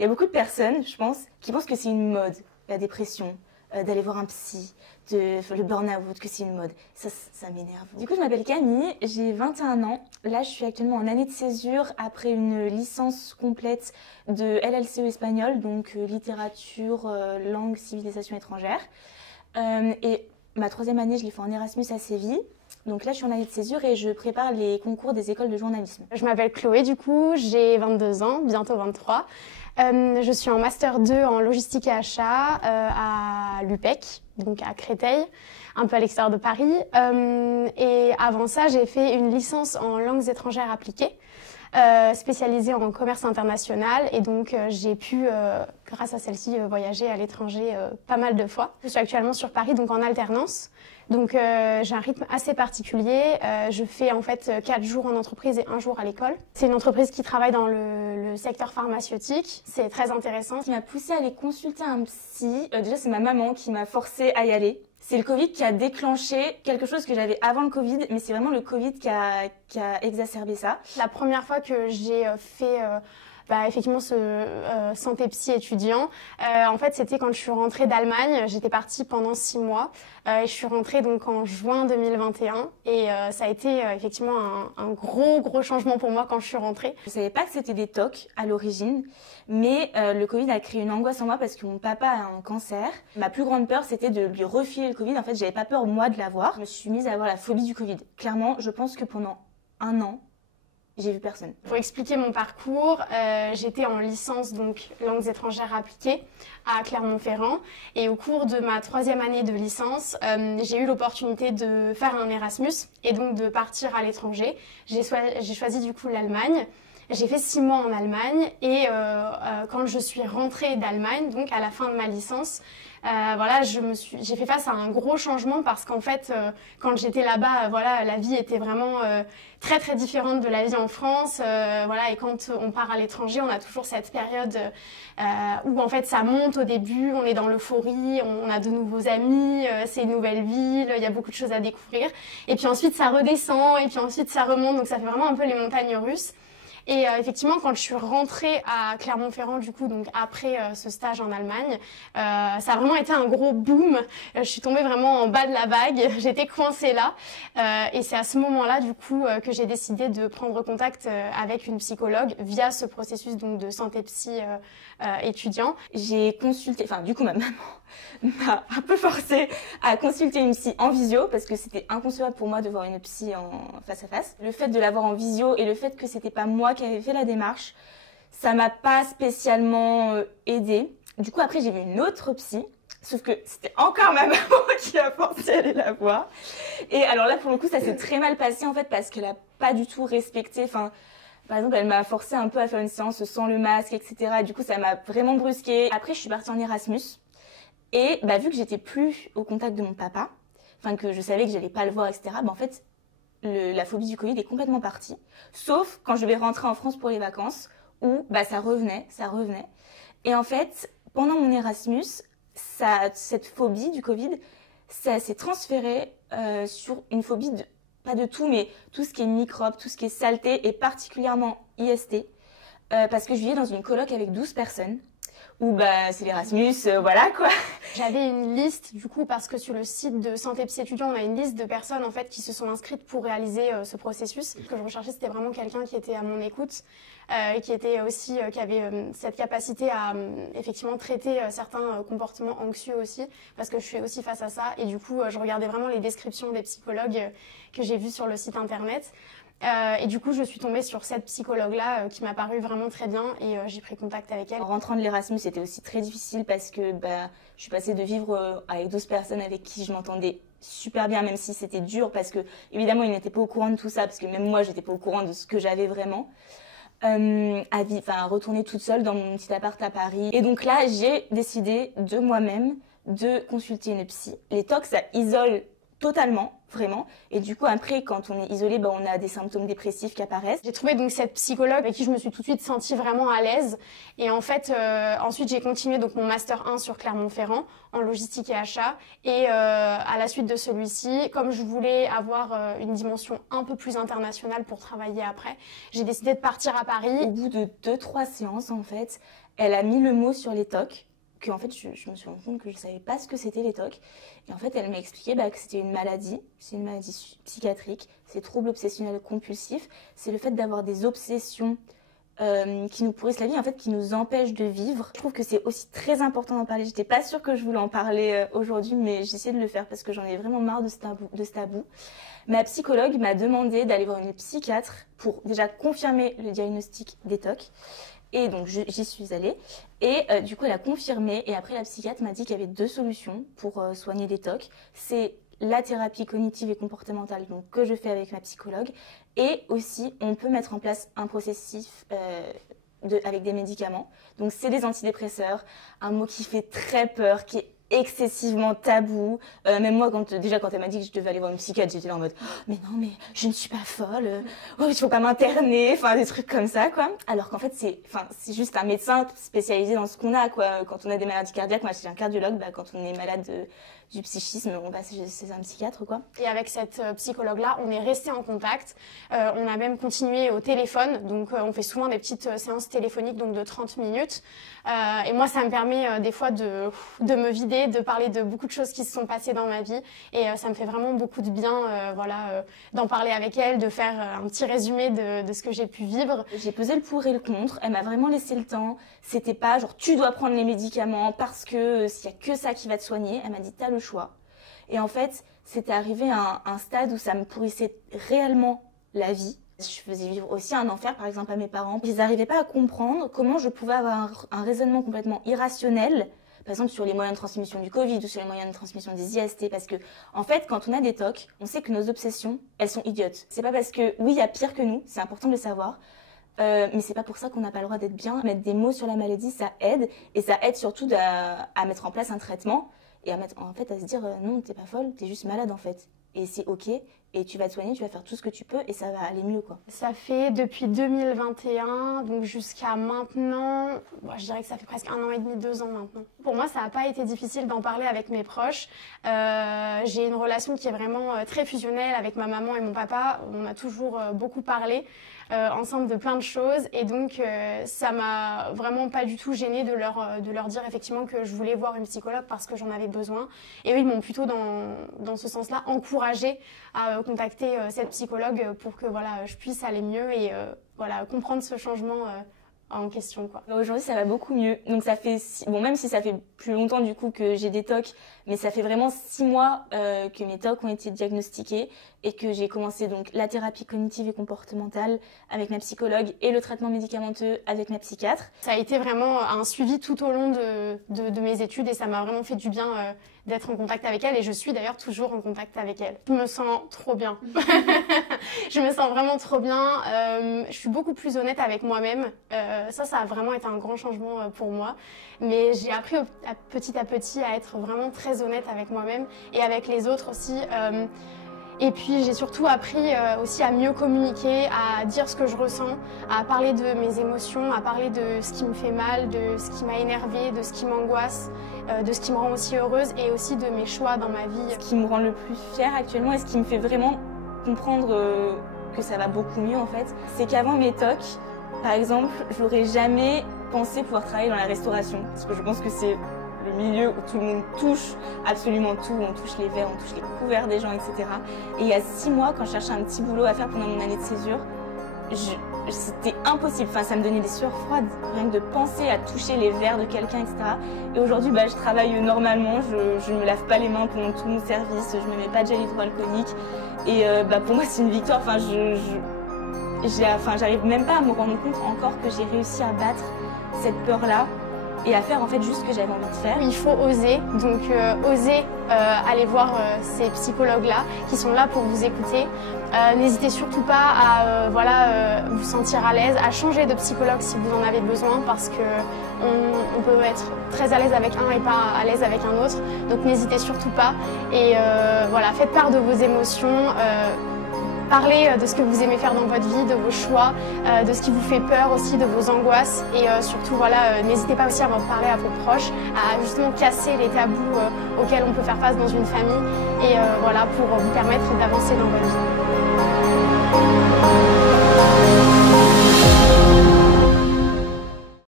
Il y a beaucoup de personnes, je pense, qui pensent que c'est une mode, la dépression, d'aller voir un psy, le burn-out, que c'est une mode. Ça m'énerve. Du coup, je m'appelle Camille, j'ai 21 ans. Là, je suis actuellement en année de césure après une licence complète de LLCE espagnol, donc littérature, langue, civilisation étrangère. Et ma 3e année, je l'ai fait en Erasmus à Séville. Donc là, je suis en année de césure et je prépare les concours des écoles de journalisme. Je m'appelle Chloé, du coup, j'ai 22 ans, bientôt 23. Je suis en Master 2 en logistique et achat à l'UPEC, donc à Créteil, un peu à l'extérieur de Paris. Et avant ça, j'ai fait une licence en langues étrangères appliquées, spécialisée en commerce international. Et donc, j'ai pu, grâce à celle-ci, voyager à l'étranger pas mal de fois. Je suis actuellement sur Paris, donc en alternance. Donc j'ai un rythme assez particulier. Je fais en fait 4 jours en entreprise et 1 jour à l'école. C'est une entreprise qui travaille dans le secteur pharmaceutique. C'est très intéressant. Ce qui m'a poussée à aller consulter un psy, déjà c'est ma maman qui m'a forcée à y aller. C'est le Covid qui a déclenché quelque chose que j'avais avant le Covid, mais c'est vraiment le Covid qui a exacerbé ça. La première fois que j'ai fait effectivement ce santé psy étudiant, en fait c'était quand je suis rentrée d'Allemagne. J'étais partie pendant 6 mois et je suis rentrée donc en juin 2021 et ça a été effectivement un gros changement pour moi quand je suis rentrée. Je savais pas que c'était des TOC à l'origine, mais le Covid a créé une angoisse en moi parce que mon papa a un cancer. Ma plus grande peur c'était de lui refiler le Covid. En fait, j'avais pas peur moi de l'avoir. Je me suis mise à avoir la phobie du Covid. Clairement, je pense que pendant 1 an, j'ai vu personne. Pour expliquer mon parcours, j'étais en licence donc langues étrangères appliquées à Clermont-Ferrand et au cours de ma 3e année de licence, j'ai eu l'opportunité de faire un Erasmus et donc de partir à l'étranger. J'ai choisi du coup l'Allemagne. J'ai fait 6 mois en Allemagne et quand je suis rentrée d'Allemagne, donc à la fin de ma licence, voilà, j'ai fait face à un gros changement parce qu'en fait, quand j'étais là-bas, voilà, la vie était vraiment très différente de la vie en France. Voilà, et quand on part à l'étranger, on a toujours cette période où en fait ça monte au début, on est dans l'euphorie, on a de nouveaux amis, c'est une nouvelle ville, il y a beaucoup de choses à découvrir. Et puis ensuite ça redescend et puis ensuite ça remonte, donc ça fait vraiment un peu les montagnes russes. Et effectivement, quand je suis rentrée à Clermont-Ferrand, du coup, donc après ce stage en Allemagne, ça a vraiment été un gros boom. Je suis tombée vraiment en bas de la vague. J'étais coincée là. Et c'est à ce moment-là, du coup, que j'ai décidé de prendre contact avec une psychologue via ce processus donc de santé psy étudiant. J'ai consulté, enfin, du coup, ma maman m'a un peu forcée à consulter une psy en visio parce que c'était inconcevable pour moi de voir une psy en face à face. Le fait de l'avoir en visio et le fait que c'était pas moi qui avais fait la démarche, ça m'a pas spécialement aidée. Du coup, après, j'ai vu une autre psy, sauf que c'était encore ma maman qui a forcé à aller la voir. Et alors là, pour le coup, ça s'est très mal passé en fait parce qu'elle a pas du tout respecté, enfin, par exemple, elle m'a forcé un peu à faire une séance sans le masque, etc. Et du coup, ça m'a vraiment brusquée. Après, je suis partie en Erasmus. Et vu que j'étais plus au contact de mon papa, enfin que je savais que j'allais pas le voir, etc., en fait, la phobie du Covid est complètement partie. Sauf quand je vais rentrer en France pour les vacances, où ça revenait. Et en fait, pendant mon Erasmus, cette phobie du Covid, ça s'est transféré sur une phobie pas de tout, mais tout ce qui est microbes, tout ce qui est saleté, et particulièrement IST, parce que je vivais dans une coloc avec 12 personnes, où c'est l'Erasmus, voilà quoi. J'avais une liste du coup parce que sur le site de Santé Psy étudiant, on a une liste de personnes en fait qui se sont inscrites pour réaliser ce processus. Ce que je recherchais, c'était vraiment quelqu'un qui était à mon écoute, qui était aussi qui avait cette capacité à effectivement traiter certains comportements anxieux aussi, parce que je suis aussi face à ça. Et du coup, je regardais vraiment les descriptions des psychologues que j'ai vues sur le site internet. Et du coup, je suis tombée sur cette psychologue-là qui m'a paru vraiment très bien et j'ai pris contact avec elle. En rentrant de l'Erasmus, c'était aussi très difficile parce que je suis passée de vivre avec 12 personnes avec qui je m'entendais super bien, même si c'était dur parce que évidemment, ils n'étaient pas au courant de tout ça parce que même moi, j'étais pas au courant de ce que j'avais vraiment. À retourner toute seule dans mon petit appart à Paris. Et donc là, j'ai décidé de moi-même de consulter une psy. Les TOC, ça isole totalement, vraiment. Et du coup, après, quand on est isolé, on a des symptômes dépressifs qui apparaissent. J'ai trouvé donc cette psychologue avec qui je me suis tout de suite sentie vraiment à l'aise. Et en fait, ensuite, j'ai continué donc mon Master 1 sur Clermont-Ferrand en logistique et achat. Et à la suite de celui-ci, comme je voulais avoir une dimension un peu plus internationale pour travailler après, j'ai décidé de partir à Paris. Au bout de 2-3 séances, en fait, elle a mis le mot sur les TOC, que en fait je me suis rendu compte que je ne savais pas ce que c'était les TOC. Et en fait elle m'a expliqué que c'était une maladie, c'est une maladie psychiatrique, c'est trouble obsessionnel compulsif, c'est le fait d'avoir des obsessions qui nous pourrissent la vie, en fait, qui nous empêchent de vivre. Je trouve que c'est aussi très important d'en parler. J'étais pas sûre que je voulais en parler aujourd'hui, mais j'essaie de le faire parce que j'en ai vraiment marre de ce tabou. Ma psychologue m'a demandé d'aller voir une psychiatre pour déjà confirmer le diagnostic des TOC. Et donc j'y suis allée. Et du coup, elle a confirmé. Et après, la psychiatre m'a dit qu'il y avait 2 solutions pour soigner les TOC. C'est la thérapie cognitive et comportementale donc, que je fais avec ma psychologue. Et aussi, on peut mettre en place un processus avec des médicaments. Donc, c'est des antidépresseurs, un mot qui fait très peur, qui est excessivement tabou. Même moi, quand elle m'a dit que je devais aller voir une psychiatre, j'étais là en mode « Mais non, mais je ne suis pas folle. Oh, il faut pas m'interner. » Enfin, des trucs comme ça, quoi. Alors qu'en fait, c'est juste un médecin spécialisé dans ce qu'on a, quoi. Quand on a des maladies cardiaques, moi, je suis un cardiologue. Quand on est malade du psychisme, on va chez un psychiatre, quoi. Et avec cette psychologue-là, on est resté en contact. On a même continué au téléphone. Donc, on fait souvent des petites séances téléphoniques, donc de 30 minutes. Et moi, ça me permet des fois de me vider, de parler de beaucoup de choses qui se sont passées dans ma vie. Et ça me fait vraiment beaucoup de bien, d'en parler avec elle, de faire un petit résumé de ce que j'ai pu vivre. J'ai pesé le pour et le contre. Elle m'a vraiment laissé le temps. C'était pas genre tu dois prendre les médicaments parce que s'il y a que ça qui va te soigner. Elle m'a dit t'as le choix. Et en fait, c'était arrivé à un stade où ça me pourrissait réellement la vie. Je faisais vivre aussi un enfer, par exemple, à mes parents. Ils n'arrivaient pas à comprendre comment je pouvais avoir un raisonnement complètement irrationnel, par exemple sur les moyens de transmission du Covid ou sur les moyens de transmission des IST, parce que, en fait, quand on a des TOC, on sait que nos obsessions, elles sont idiotes. C'est pas parce que, oui, il y a pire que nous, c'est important de le savoir, mais c'est pas pour ça qu'on n'a pas le droit d'être bien. Mettre des mots sur la maladie, ça aide, et ça aide surtout à mettre en place un traitement, et à se dire, non, t'es pas folle, t'es juste malade, en fait. Et c'est ok, et tu vas te soigner, tu vas faire tout ce que tu peux, et ça va aller mieux, quoi. Ça fait depuis 2021, donc jusqu'à maintenant, je dirais que ça fait presque 1 an et demi, 2 ans maintenant. Pour moi, ça n'a pas été difficile d'en parler avec mes proches. J'ai une relation qui est vraiment très fusionnelle avec ma maman et mon papa. On a toujours beaucoup parlé ensemble de plein de choses, et donc ça m'a vraiment pas du tout gênée de leur dire effectivement que je voulais voir une psychologue parce que j'en avais besoin. Et eux, ils m'ont plutôt dans ce sens-là encouragée à contacter cette psychologue pour que je puisse aller mieux et comprendre ce changement en question, quoi. Aujourd'hui, ça va beaucoup mieux. Donc ça fait même si ça fait plus longtemps du coup que j'ai des TOC, mais ça fait vraiment 6 mois que mes TOC ont été diagnostiqués et que j'ai commencé donc la thérapie cognitive et comportementale avec ma psychologue et le traitement médicamenteux avec ma psychiatre. Ça a été vraiment un suivi tout au long de mes études et ça m'a vraiment fait du bien d'être en contact avec elle, et je suis d'ailleurs toujours en contact avec elle. Je me sens trop bien. Je me sens vraiment trop bien. Je suis beaucoup plus honnête avec moi-même. Ça a vraiment été un grand changement pour moi. Mais j'ai appris petit à petit à être vraiment très honnête avec moi-même et avec les autres aussi. Et puis j'ai surtout appris aussi à mieux communiquer, à dire ce que je ressens, à parler de mes émotions, à parler de ce qui me fait mal, de ce qui m'a énervée, de ce qui m'angoisse, de ce qui me rend aussi heureuse et aussi de mes choix dans ma vie. Ce qui me rend le plus fière actuellement et ce qui me fait vraiment comprendre que ça va beaucoup mieux en fait, c'est qu'avant mes TOC, par exemple, j'aurais jamais pensé pouvoir travailler dans la restauration parce que je pense que c'est le milieu où tout le monde touche absolument tout, on touche les verres, on touche les couverts des gens, etc. Et il y a 6 mois, quand je cherchais un petit boulot à faire pendant mon année de césure, c'était impossible, ça me donnait des sueurs froides, rien que de penser à toucher les verres de quelqu'un, etc. Et aujourd'hui, je travaille normalement, je ne me lave pas les mains pendant tout mon service, je ne me mets pas de gel hydroalcoolique. Et pour moi, c'est une victoire, j'arrive même pas à me rendre compte encore que j'ai réussi à battre cette peur-là et à faire en fait juste ce que j'avais envie de faire. Il faut oser, donc oser aller voir ces psychologues-là qui sont là pour vous écouter. N'hésitez surtout pas à vous sentir à l'aise, à changer de psychologue si vous en avez besoin, parce que on peut être très à l'aise avec un et pas à l'aise avec un autre. Donc n'hésitez surtout pas et faites part de vos émotions. Parlez de ce que vous aimez faire dans votre vie, de vos choix, de ce qui vous fait peur aussi, de vos angoisses. Et surtout, n'hésitez pas aussi à en parler à vos proches, à justement casser les tabous auxquels on peut faire face dans une famille. Et pour vous permettre d'avancer dans votre vie.